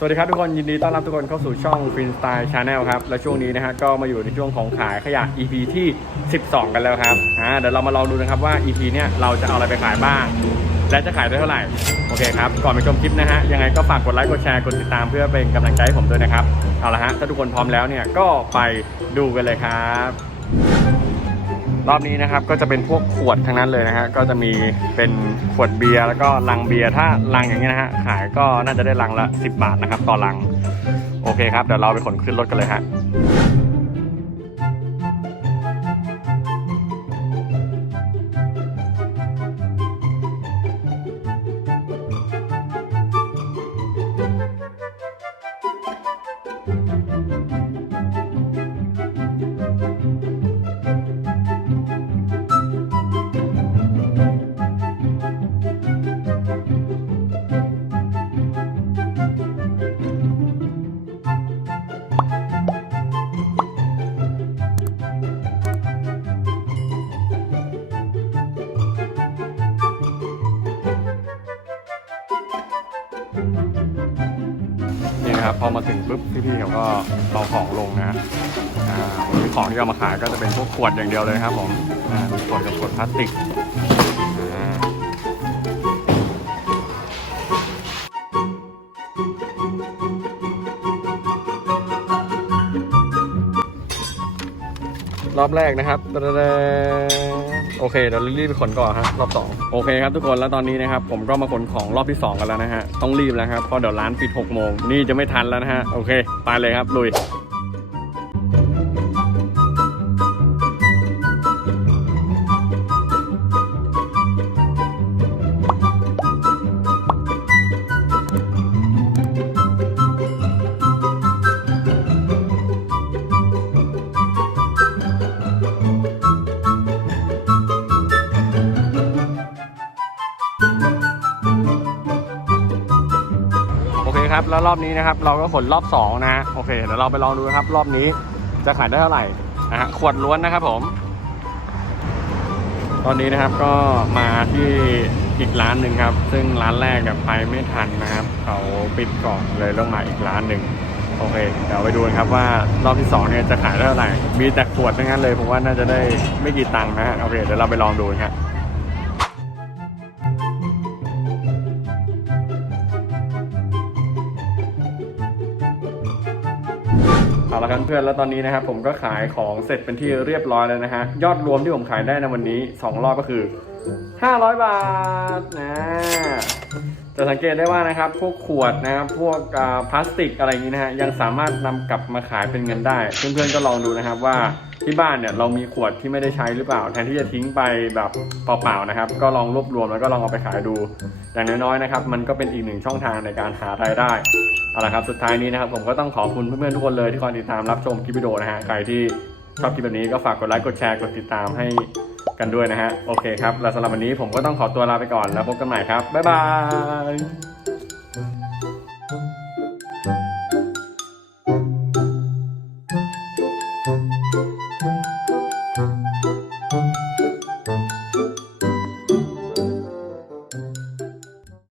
สวัสดีครับทุกคนยินดีต้อนรับทุกคนเข้าสู่ช่อง f r e e Style Channel ครับ และช่วงนี้นะฮะก็มาอยู่ในช่วงของขายขยะ EP ที่ 12 กันแล้วครับอ่าเดี๋ยวเรามาลองดูนะครับว่า EP เนี้ยเราจะเอาอะไรไปขายบ้าง และจะขายได้เท่าไหร่ โอเคครับ ก่อนไปชมคลิปนะฮะ ยังไงก็ฝากกดไลค์กดแชร์กดติดตามเพื่อเป็นกำลังใจให้ผมด้วยนะครับ เอาละฮะถ้าทุกคนพร้อมแล้วเนี่ยก็ไปดูกันเลยครับ รอบนี้นะครับก็จะเป็นพวกขวดทั้งนั้นเลยนะฮะก็จะมีเป็นขวดเบียร์แล้วก็ลังเบียร์ถ้าลังอย่างเงี้ยนะฮะขายก็น่าจะได้ลังละ 10 บาทนะครับต่อลัง โอเคครับเดี๋ยวเราไปขนขึ้นรถกันเลยฮะ นะครับพอมาถึงปุ๊บพี่ๆเขาก็เอาของลงนะฮะอ่าวันนี้ของที่เอามาขายก็จะเป็นพวกขวดอย่างเดียวเลยครับผมอ่าขวดกับขวดพลาสติก รอบแรกนะครับโอเคเดี๋ยวรีบไปขนก่อนฮะรอบสองโอเคครับทุกคนแล้วตอนนี้นะครับผมก็มาขนของรอบที่ 2 กันแล้วนะฮะต้องรีบแล้วครับเพราะเดี๋ยวร้านปิด6โมงนี่จะไม่ทันแล้วนะฮะโอเค ไปเลยครับลุย ครับ แล้วรอบนี้นะครับ เราก็ขนรอบสองนะฮะโอเคเดี๋ยวเราไปลองดูครับ รอบนี้จะขายได้เท่าไหร่นะฮะขวดล้วนนะครับผม ตอนนี้นะครับก็มาที่อีกร้านหนึ่งครับ ซึ่งร้านแรกกับไปไม่ทันนะครับเขาปิดก่อนเลยต้องมาอีกร้านหนึ่งโอเคเดี๋ยวไปดูกันครับว่ารอบที่สองเนี่ยจะขายได้เท่าไหร่มีแต่ขวดทั้งนั้นเลยผมว่าน่าจะได้ไม่กี่ตังค์นะฮะโอเคเดี๋ยวเราไปลองดูครับ เอาละครับเพื่อนแล้วตอนนี้นะครับผมก็ขายของเสร็จเป็นที่เรียบร้อยแล้วนะฮะยอดรวมที่ผมขายได้ในวันนี้2รอบก็คือ 500 บาทนะจะสังเกตได้ว่านะครับพวกขวดนะครับพวกอ่าพลาสติกอะไรอย่างนี้นะฮะยังสามารถนำกลับมาขายเป็นเงินได้ เพื่อนๆก็ลองดูนะครับว่า ที่บ้านเนี่ยเรามีขวดที่ไม่ได้ใช้หรือเปล่า แทนที่จะทิ้งไปแบบเปล่าๆนะครับ ก็ลองรวบรวมแล้วก็ลองเอาไปขายดู อย่างน้อยๆนะครับ มันก็เป็นอีกหนึ่งช่องทางในการหารายได้เอาละครับสุดท้ายนี้นะครับผมก็ต้องขอบคุณเพื่อนๆทุกคนเลยที่คอยติดตามรับชมคลิปวิดีโอนะฮะใครที่ชอบคลิปแบบนี้ก็ฝากกดไลค์กดแชร์กดติดตามให้กันด้วยนะฮะโอเคครับแล้วสำหรับวันนี้ผมก็ต้องขอตัวลาไปก่อนแล้วพบกันใหม่ครับบ๊ายบาย